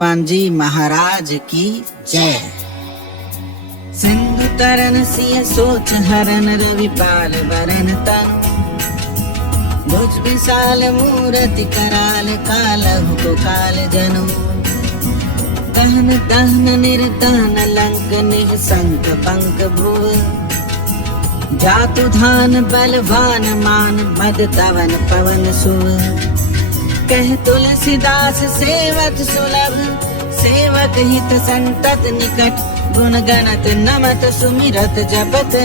पांजी महाराज की जय। सिंधु तरन सिय सोच हरन रविपाल वरन तन, भुज विशाल मूरति कराल कालहु को काल जनु, दहन दहन निर्दहन लंक निःशंक पंक भुव, जातु धान बलवान मान मद तवन पवन सुव, कह तुलसीदास सेवक सुलभ, सेवक हित संतत निकट, गुण गणत नमत सुमिरत जपत,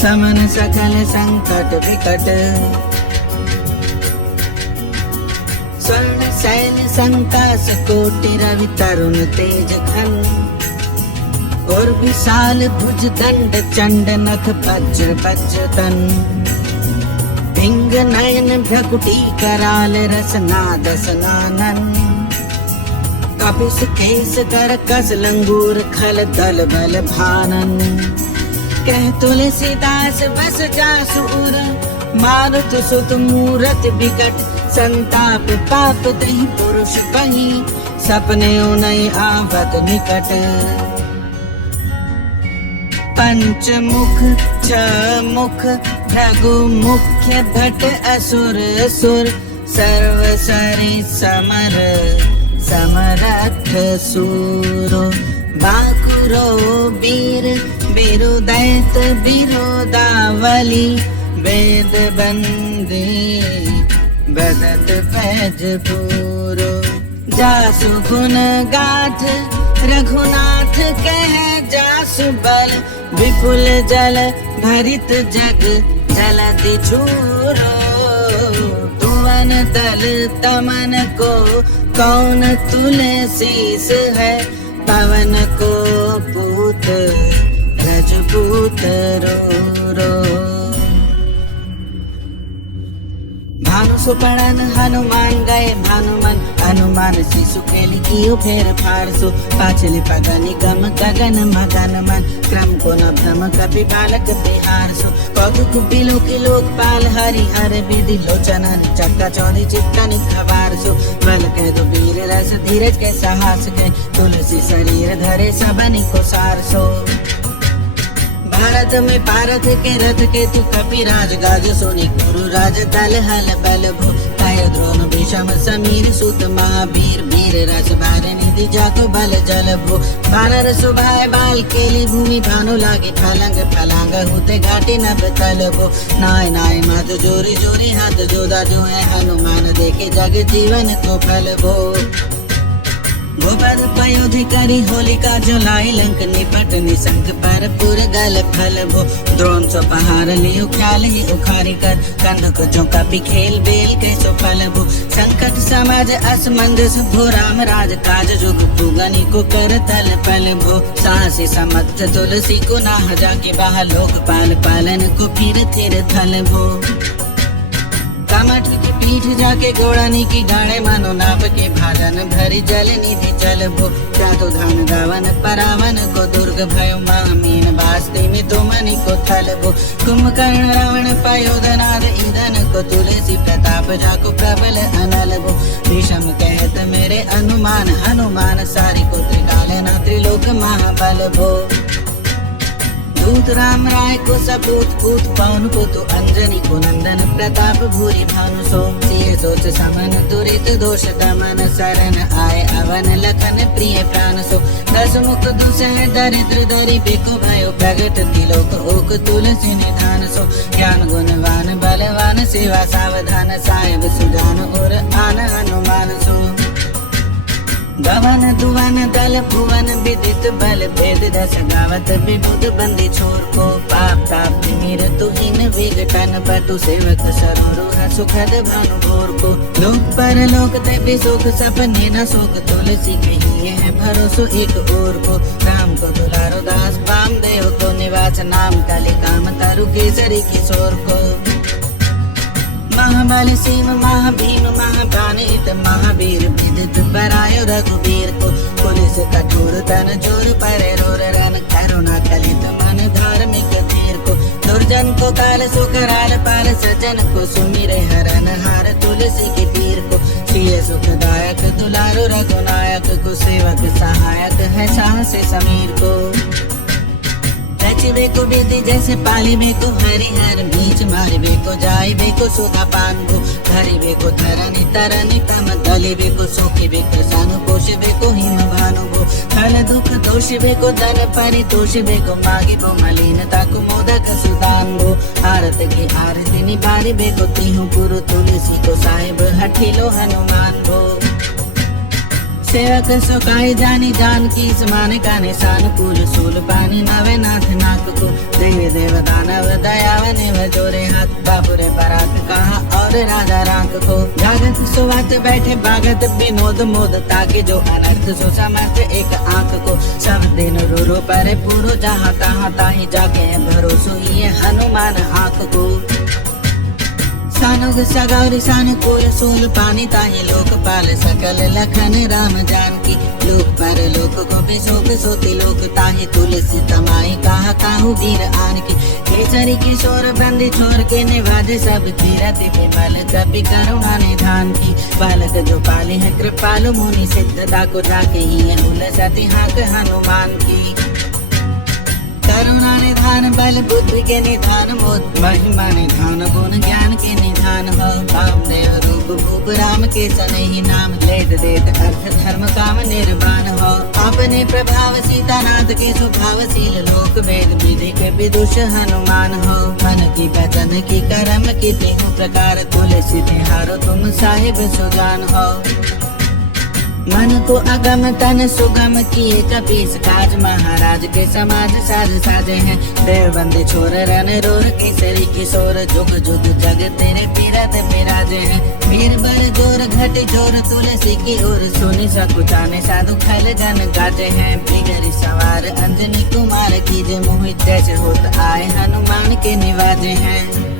समन सकल संकट विकट, स्वर्ण शैल संकास कोटि रवि तरुण तेज घन, और विशाल भुज दंड चंड नख वज्र वज्र तन, पिंग नयन भ्रकुटी कराल रसना दसनानन, कपिस केस कर कस लंगूर खल दल बल भानन, कह तुलसीदास बस जासुर, मारुत सुत मूरत विकट, संताप पाप दहि पुरुष पही, सपने उनई आवत निकट, पंचमुख छमुख भृगु मुख्य भट असुर असुर, सर्व सरि समर समरथ सूरो, बाकुरो वीर बिरुदैत बिरुदावली, वेद बंदे बदत पैज पूरो, जासु गुण गाथ रघुनाथ कह जासु बल, विपुल जल भरित जग जलधि छूरो, तुवन दल तमन को कौन तुलसीस है, पवन को पूत रजपूत रो रो, भानु सुपड़न हनुमान गए भानुमन, हनुमान शिशु केली कियो फेर फारसो, पाछले पगनि गम गगन मगन मन, क्रम को न भ्रम कपि बालक बिहार सो, कगु कुपिलो की लोकपाल हरि हर विधि लोचन चक्का चौधि चित्तन खबार सो, बल कह दो वीर रस धीरज के साहस के, तुलसी शरीर धरे सबनि को सार सो, भारत में पारथ के रथ के तू कपिराज गाज सोनी, गुरु राज दल हल बल भो, काय द्रोण भीषम समीर सुत महावीर, वीर रस भार निधि जाको बल जल भो, बानर सुभाय बाल केली भूमि, भानु लागे फलंग फलांग होते घाटी नभ तल भो, नाय नाय मत जोरी जोरी हाथ जोदा जो है, हनुमान देखे जग जीवन को फल भो, गोपद पयोधि करी होलिका जलाई, लंक निपट निशंक पर पुर गल फल भो, द्रोण सो पहार लियो ख्याल ही उखारी कर, कंध को चौका भी खेल बेल कैसो फल भो, संकट समाज असमंजस भो, राम राज काज जुग पुगनि को कर तल पल भो, साहसी समर्थ तुलसी को नाह जाके बाह, लोकपाल पालन को फिर थिर थल भो, कमठ की पीठ जाके गोड़ानी की गाड़े मानो नाप के भाजन भरी जल निधि चल भो, जातो धान गावन परावन को दुर्ग भयो, मामीन वास्ते में तो मनि को थल भो, कुंभकर्ण रावण पयोधनाद ईंधन को, तुलसी प्रताप जाको प्रबल अनल भो, भीषम कहत मेरे अनुमान, हनुमान सारी को त्रिकाल न त्रिलोक महाबल भो, दूत राम राय को सपूत पूत पवन पुतु, अंजनी को नंदन प्रताप भूरि भानु सो, सिय सोच समन तुरित दोष दमन, शरण आए अवन लखन प्रिय प्राण सो, दस मुख दुसह दरिद्र दरि बिको भयो, प्रगट तिलोक ओक तुलसी निधान सो, ज्ञान गुणवान बलवान सेवा सावधान, साहेब सुजान और आन हनुमान सो, गवन दुवन दल भुवन विदित बल भेद, दस गावत विबुध बंदी छोर को, पाप ताप मीर तुहिन विघटन, बटु सेवक सरोरुह सुखद भानु भोर को, लोक पर लोक ते सुख सपने न शोक, तुलसी कहिए है भरोसो एक ओर को, राम को दुलारो दास बाम देव को, निवास नाम कलि काम तरु केसरी किशोर को, महाबल शिव महाभीम महाबानित, महावीर विदित बरायो रघुवीर को, पुलिस कठोर तन जोर परे रोर रन, करुणा कलित मन धार्मिक धीर को, दुर्जन को काल सो कराल पाल, सज्जन को सुमिरे हरन हार, तुलसी की पीर को, सिय सुखदायक दुलारो रघुनायक को, सेवक सहायक है साहस समीर को। रचबे को बेदी जैसे पालिबे को हरिहर बीच मारिबे को जाइबे को सुधा पान को धरिबे को धरनी तरनी तम दलिबे को सोखिबे को सानु पोषिबे को हिम भानु को धन दुख दोषिबे को धन परितोषिबे को मागिबो मलिनता को मोदक सुदान को आरत की आरती निभारिबे को तिहु पुरु तुलसी को साहिब हठिलो हनुमान को। सेवक सुखाई जानी जान की समाने का निशान कूल सूल पानी नवे नाथ नाक को देवी देव दानव दयावन जोरे हाथ बापुरे बरात कहा और राजा राख को जागत सुवत बैठे बागत विनोद मोद ताकि जो अनर्थ सो समर्थ एक आंख को सब दिन रो रो पर पूरो जहाँ तहाँ ताही जाके भरोसो ये हनुमान आंख को। सानुग सगौरी सानुकूल सूल पानी ताहि लोकपाल सकल लखन राम जानकी लोक पर लोक को बिशोक सोति लोक ताहि तुलसी तमाई कहा काहू वीर आन की केसरी किशोर बंदी छोर के निवाज सब तीरथ विमल कपि करुणा निधान की बालक जो पाले है कृपालु मुनि सिद्धता को जाके ही उलसति हाक हनुमान की करुणा निधान बल बुद्धि के निधान मोद महिमा निधान गुण ज्ञान के निधान हो वामदेव रूप भूप राम के सनहि नाम लेत देत अर्थ धर्म काम निर्वाण हो अपने प्रभाव सीतानाथ के स्वभावशील लोक वेद विधि के विदुष हनुमान हो मन की वचन की कर्म की तेहु प्रकार तुलसी तिहारो तुम साहिब सुजान हो। मन को अगम तन सुगम किए कपीस काज महाराज के समाज साज साजे हैं देव बंदे छोर रन रोर केसरी किशोर जुग जुग जग तेरे पीरत विराजे हैं वीर बर जोर घट जोर तुलसी की ओर सुनी सकुचाने साधु खल जन गाजे हैं बिगरी सवार अंजनी कुमार की जे मोहित जैसे होत आए हनुमान के निवाजे हैं।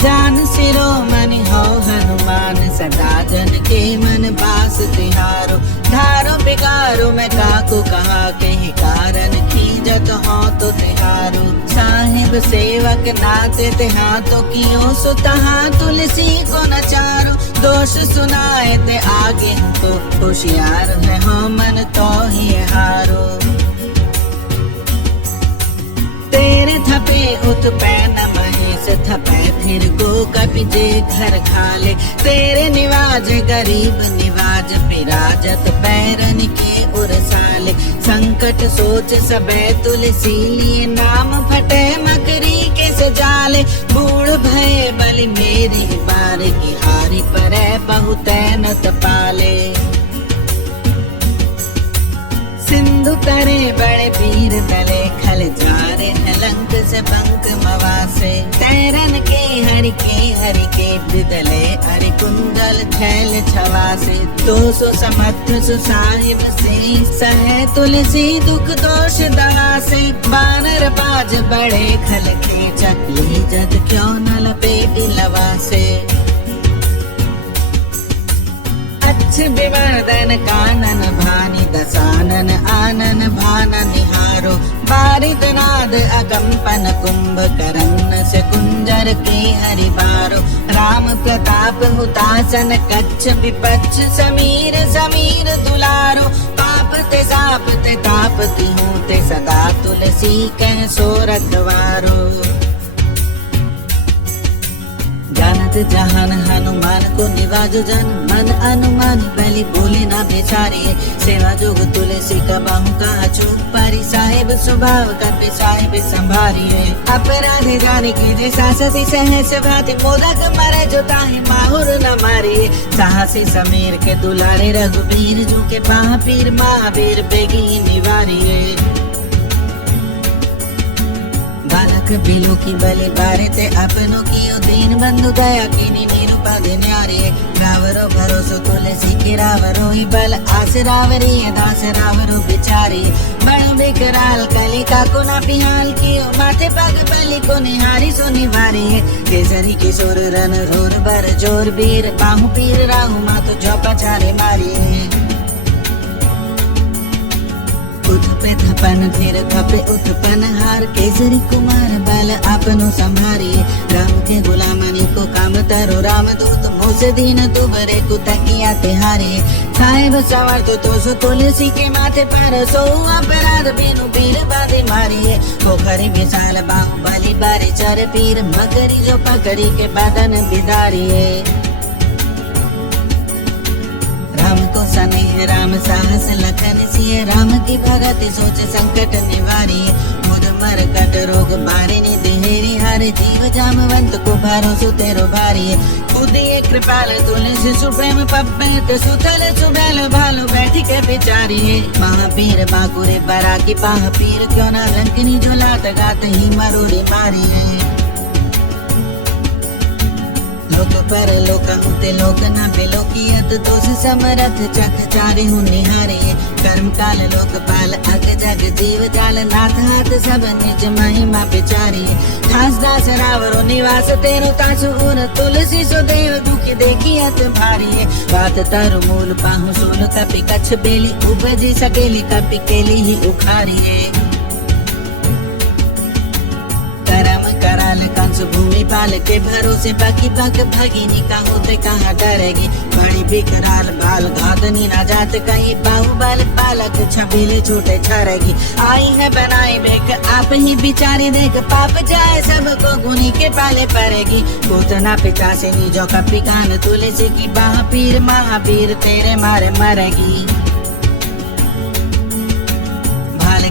जान सिरो मन हो हनुमान सदा जन के मन बास तिहारो धारो बिगारो मैं काको कहा के कारण खीजत हो तो तिहारो साहिब सेवक नाते तिहा तो कियो सो तहा तुलसी को नचारो दोष सुनाए ते आगे तो होशियार है हो मन तो ही हारो तेरे थपे उत्पैन महेश थपे फिर को कपि जे घर खाले तेरे निवाज गरीब निवाज पिराजत पैरन के उरसाले संकट सोच सबे तुलसी लिए नाम फटे मकरी के सजाले बूढ़ भय बलि मेरी बार की हारी परे बहुत न तपाले सिंधु करे बड़े वीर दले खल जारे हलंक से पंख मवासे तैरन के हरि के बिदले हरि कुंडल छैल छवासे 200 समर्थ सुसाहिब से सहे तुलसी दुख दोष दहासे बानर बाज बड़े खल खेचा ये जद क्यों न लपेट लवासे विवर्धन कानन भानि दसानन आनन भान निहारो बारिद नाद अकंपन कुंभ करन से कुंजर के हरिबारो राम प्रताप हुतासन कच्छ विपच्छ समीर समीर दुलारो पाप ते साप ते ताप तिहु ते सदा तुलसी कह सो रखवारो जानत जहान हनुमान को निवाजो जन मन अनुमान पहली बोले ना बेचारे सेवा जोग तुलसी का बाहु का चूक पारी साहिब स्वभाव का पे साहिब संभारिए अपराधी जाने की जे सासती सहस भाति मोदक मरे जो ताहि माहुर न मारिए साहसी समीर के दुलारे रघुवीर जो के पाह पीर महावीर बेगी निवारिए बालक बिलो की बलि बारे ते अपनों की दीन बंधु दया की निरूपा न्यारे रावरो भरोसो तुलसी की रावरो ही बल आस रावरी दास रावरो बिचारी बड़ बेकराल कलिका को ना पिहाल की माथे पग बलि को निहारी सो निवारी केसरी किशोर रन रोर बर जोर वीर बाहु पीर राहु मातो जो पछारे मारी खुद पे पन धीर खपे उत्पन्न हार केसरी कुमार बाल आपनो संभारिए राम के गुलामनी को काम तरो राम दूत मुझसे दीन तुबरे को तकिया तिहारी साहेब सवार तो सो तुलसी के माथे पर सो अपराध बिनु पीर बांधे मारिए पोखरी विशाल बाहुबली बारी चर पीर मकरी जो पकड़ी के बदन बिदारिए राम को स्नेह राम साहस लखन सिए राम की भगत सोच संकट निवारी मुद मर कट रोग बारिनी देहरी हरे जीव जामवंत को भरोसो तेरो भारी खुद ये कृपाल तुलसी सुप्रेम पब्बत सुतल सुबैल भालो बैठी के बिचारी महावीर बाकुरे बरा की बाह पीर क्यों ना लंकनी जो लात गात ही मरोरी मारी लोक पर लोक उते लोक न बिलोकियत दोष समरथ चक चारे हूँ निहारे कर्म काल लोक पाल अग जग जीव जाल नाथ हाथ सब निज महिमा बिचारी खास दास रावरो निवास तेरो तासु उर तुलसी सो देव दुखी देखियत भारी बात तरु मूल पाहु सोल कपि कछ बेली उपजी सकेली कपि केली ही उखारी कराल कंस भूमि पाल के भरोसे बाकी बाक भगिनी का होते कहाँ डरेगी बड़ी बिकराल बाल घातनी ना जात कहीं बाहुबल पालक छबीले छोटे छरेगी आई है बनाई बेक आप ही बिचारी देख पाप जाए सबको गुनी के पाले पड़ेगी पूतना पिता से नीजो का पिकान तुलसी की बाह पीर महावीर तेरे मारे मरेगी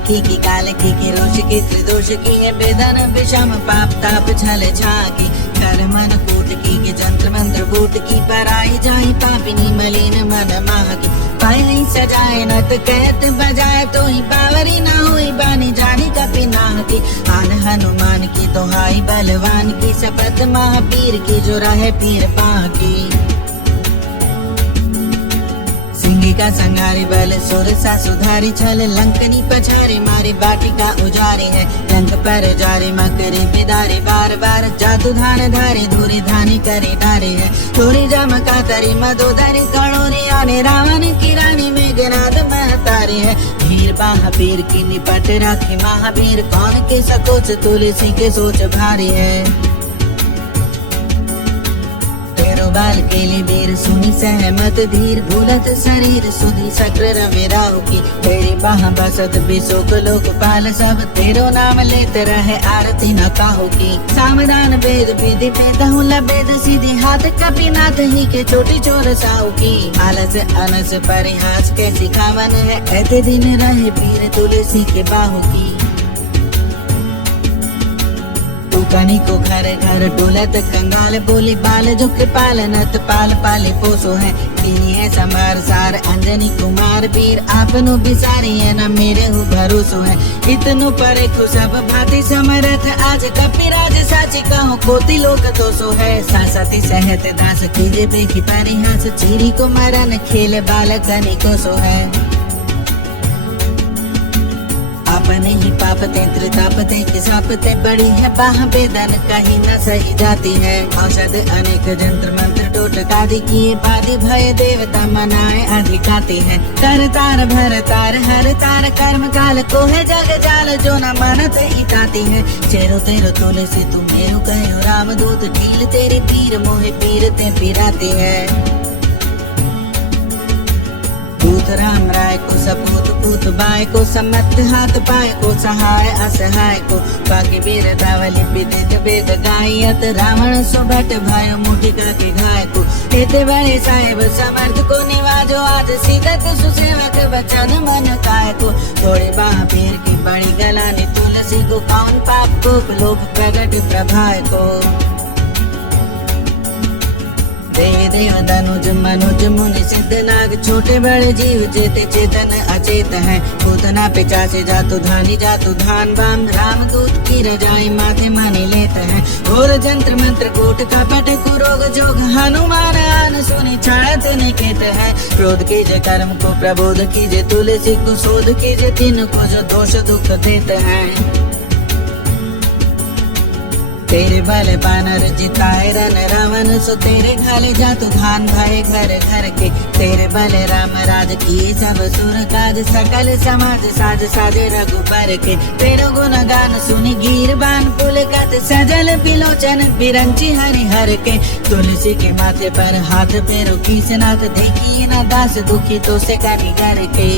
की काल की रोष की त्रिदोष की है बेदन विषम पाप ताप छल झाकी कर मन कूट की जंत्र मंत्र बूट की पराई जाई पापिनी मलिन मन माह की पाई सजाए नत कहत बजाए तो ही पावरी ना हुई बानी जानी कपि नाह की आन हनुमान की दोहाई बलवान की शपथ महावीर की जो रहे पीर पाह की का संगारी बल सुरसा सुधारी छल लंकनी पछारी मारी बाटिका उजारी है लंक पर जारी मकरी बिदारी बार बार जादू धान धारी धूरी धानी करी डारी है थोड़ी जमका तरी मधुधरी कड़ोरी आने रावण की रानी मेघनाद महतारी है वीर महावीर की निपट राखी महावीर कौन के सकोच तुलसी के सोच भारी है बाल के लिए वीर सुनी सहमत धीर भूलत शरीर सुधी सक्र रविराव की तेरी बाह बसत बिशोक लोकपाल सब तेरो नाम लेते रहे आरती न काहू की सामदान वेद विधि पेदहु लबेद सीधी हाथ कपि नाथ ही के छोटी चोर साहू की आलस अनस परिहास के सिखावन है ऐते दिन रहे पीर तुलसी के बाहु की कनी को घर घर डोलत कंगाल बोली बाल जो कृपाल नत पाल पाले पोसो है दीनी है समार सार अंजनी कुमार वीर आपनो बिसारी है न मेरे हु भरोसो है इतनु परे को सब भांति समरथ आज कपिराज साची कहो कोटि लोक दोसो है सासती सहत दास कीजे बेखी परिहास चीरी को मरन खेल बालकनी को सो है अपने ही पाप ते त्रितापते किसापते बड़ी है बाह बेदन कहीं न सही जाती है औषध अनेक जंत्र मंत्र टोटकादि किए बादी भय देवता मनाए अधिकाती है कर तार भर तार हर तार कर्म काल को है जग जाल जो न मानत इताती है चेरो तेरो तुलसी तू मेरो कहो राम दूत ढील तेरी पीर मोहे पीर ते पिराती है दूत राम राय को सपूत पूत बाय को सम्मत हाथ पाए को सहाय असहाय को बाकी वीर दावली विदित वेद गायत रावण सुभट भयो मुठिका के घाय को इते बड़े साहेब समर्थ को निवाजो आज सीधत सुसेवक बचन मन काय को थोड़े बाह पीर की बड़ी गलानी तुलसी को कौन पाप को लोभ प्रगट प्रभाय को देव देव धनुज मनुज मुनि सिद्ध नाग छोटे बड़े जीव जेते चेतन अचेत है पूतना पिचासे जातु धानी जातु धान बाम राम दूत की रजाई माथे माने लेते हैं और जंत्र मंत्र कूट कपट कुरोग जोग हनुमान आन सुनी छाड़त निकेत है क्रोध कीजे कर्म को प्रबोध कीजे तुलसी को शोध कीजे तीन को जो दोष दुख देते हैं तेरे बल बानर जिताए रन रावण सो तेरे घाले जा तू धान भाई घर घर के तेरे बल राम राज किए सब सुर काज सकल समाज साज साजे रघुबर के तेरो गुण गान सुनी गिर बान पुलकत सजल पिलोचन बिरंची हरिहर के तुलसी के माथे पर हाथ पेरो कीसनाथ देखिए ना दास दुखी तो से कारीगर के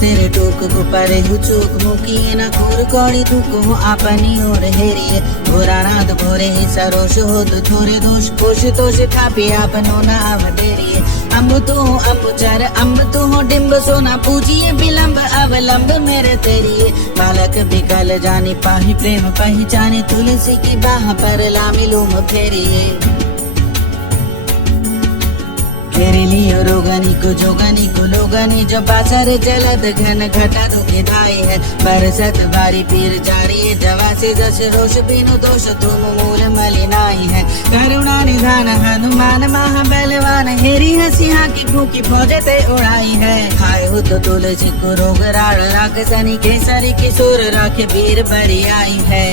तेरे टूक को परे हु चूक मुकिए न घूर कौड़ी तू को अपनी ओर हेरिए भोरा नाद भोरे ही सरोष हो तो थोड़े दोष कोश तोष थापी आपनो न अवधेरिए अम्ब तू हो अम्बुचर अम्ब तू हो डिम्ब सोना पूजिए विलंब अवलंब मेरे तेरिए बालक बिकल जानी पाही प्रेम पहचाने तुलसी की बाह पर लामी लूम फेरिए घेरे लियो रोगनी को जोगनी को लोगनी जो बासर जलद घन घटा दुखे धाई है बरसत बारी पीर जारी है जवा से जस रोष बिनु दोष तुम मूल मलिनाई है करुणा निधान हनुमान महाबलवान हेरी है सिंहा की भूखी फौजे ते उड़ाई है खाए हो तो तुलसी को रोग राड़ राख सनी केसरी किशोर राखे वीर बड़ी आई है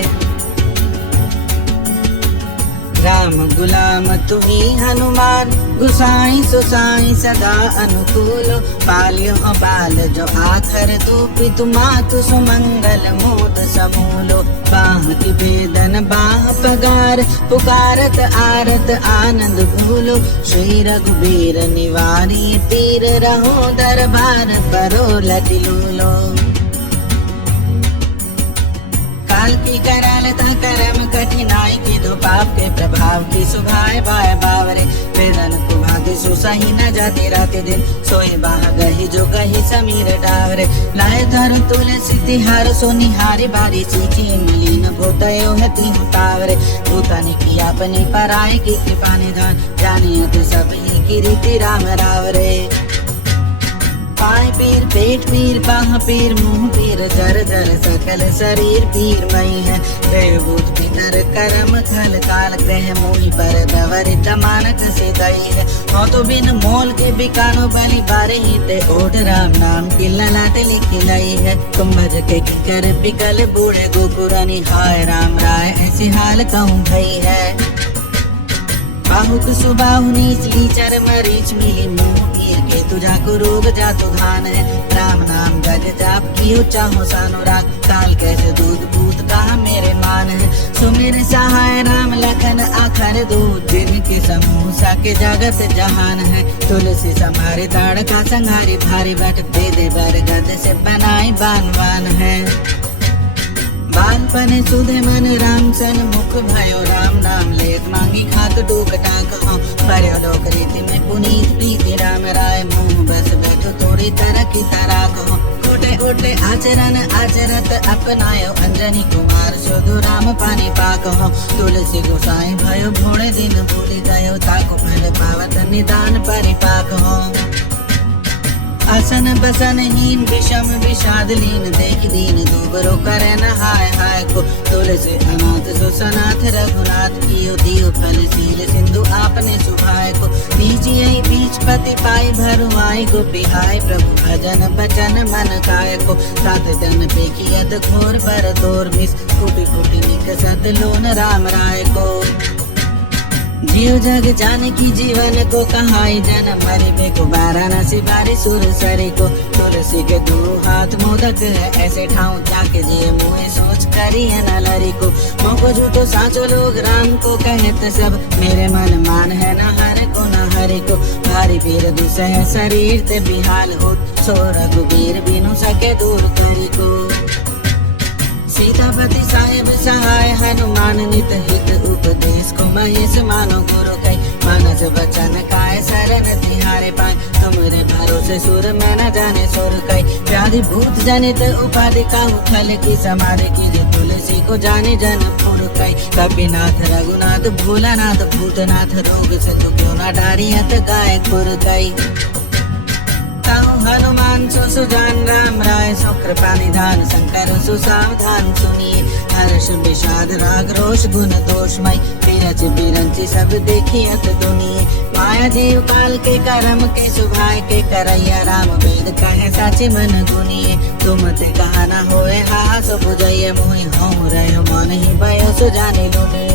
राम गुलाम तुम्ही हनुमान गुसाई सुसाई सदा अनुकूल पाल्यो बाल जो आखर तू पितु मातु सुमंगल मोद समूलो बाहति वेदन बाह पगार पुकारत आरत आनंद भूलो श्री रघुबीर निवारी तीर रहो दरबार परो लटिलूलो काल की करालता करम कठिनाई की दो पाप के प्रभाव की सुभाए बाय बावरे वेदन को भांति सुसही न जाते राते दिन सोए बाह गही जो गही समीर डावरे लाए धर तुलसी तिहार सोनिहारी बारी सीखी मिलीन भूतयो है तीन तावरे भूतन की अपनी पराई की कृपा निधान जानियत सब ही की रीति राम रावरे पाय पीर पेट पीर बाह पीर मुंह पीर जर जर सकल शरीर पीर मई है देवभूत पितर करम खल काल ग्रह मोहि पर दवरित मानक से दई है हो तो बिन मोल के बिकानो बलि बारे ही ते ओढ़ राम नाम की ललाट लिख लई है कुंभज के किकर बिकल बूढ़े गोकुरानी हाय राम राय ऐसी हाल कहूँ भई है बाहुक सुबाहु नीचली चर मरीच मिली मुंह पीर के तुझा को रोग जा तो धान है राम नाम जग जाप कियो चाहो सानुराग काल कैसे दूध पूत कहा मेरे मान है सो मेरे सहाय राम लखन आखर दूध जिनके समूह सा के जगत जहान है तुलसी समारे दाड़ का संहारी भारी बट दे दे बर गद से बनाई बानवान है बालपने सुधे मन राम सन मुख भयो राम नाम लेत मांगी खात डूक डाक हो पर्यो लोक रीति में पुनीत प्रीति राम राय मुंह बस बैठो थोड़ी तरह की तरह कहो कोटे कोटे आचरण आचरत अपनायो अंजनी कुमार शोधु राम पानी पाक हो तुलसी गोसाई भयो भोड़े दिन भूली गयो ताको फल पावत निदान परिपाक हो आसन बसन हीन विषम विषाद लीन देख दीन दूबरो करे न हाय हाय को तुलसी अनाथ सो सनाथ रघुनाथ कियो दियो फल शील सिंधु आपने सुभाय को बीजिए बीच पति पाई भरुआई गोपी आय प्रभु भजन बचन मन काय को सात तन पे कियत घोर पर तोर मिस कुटी कुटी निकसत लोन राम राय को जीव जग जाने की जीवन को कहाई जन मरे बे को वाराणसी बारी सुर सरे को तुलसी के दो हाथ मोदक है ऐसे ठाऊं जाके जिए मुँह सोच करी है न लरी को मोको झूठो साचो लोग राम को कहते सब मेरे मन मान है न हर को न हरे को भारी पीर दुसह शरीर ते बिहाल हो सो रघुबीर बिनु सके दूर करी को सीतापति साहेब सहाय हनुमान नित हित उपदेश को महेश मानो गुरु कई मानस बचन काय शरण तिहारे पाए तुमरे भरोसे सुर में न जाने सुर कई व्याधि भूत जनित उपाधि का खल की समाधि की तुलसी को जाने जन पुर कई कपिनाथ रघुनाथ भोलानाथ भूतनाथ रोग से तो क्यों न डारी हत गाय खुर कई हनुमान सो सुजान राम राय सो कृपा निधान शंकर सो सावधान सुनिए हर्ष विषाद राग रोष गुण दोषमय बिरच बिरंची सब देखियत दुनिये माया जीव काल के कर्म के सुभाय के करैया राम वेद कहे साचे मन गुनिये तुम ते कहा न होए हा सो बुझैया मोहि हूँ रहे मन ही भयो सो जाने लुने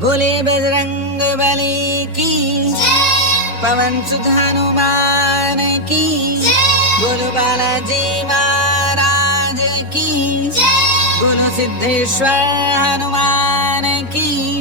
बोले बजरंग बली की पवन सुत हनुमान की बोलो बालाजी महाराज की बोलो सिद्धेश्वर हनुमान की।